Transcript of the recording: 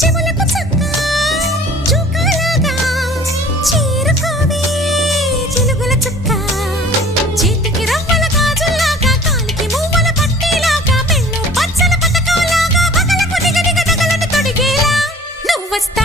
చెవులకు చక్క చుక్కలాగా చేరుకోవే చిలుగుల చుక్క చేతికి రవ్వల గాజుల్లాగా కాలికి మువ్వల పట్టీలాగా పెళ్ళు పచ్చల పతకంలాగా పగలకు దిగదిగ తగలను తొడిగేలా నువ్వు వస్తా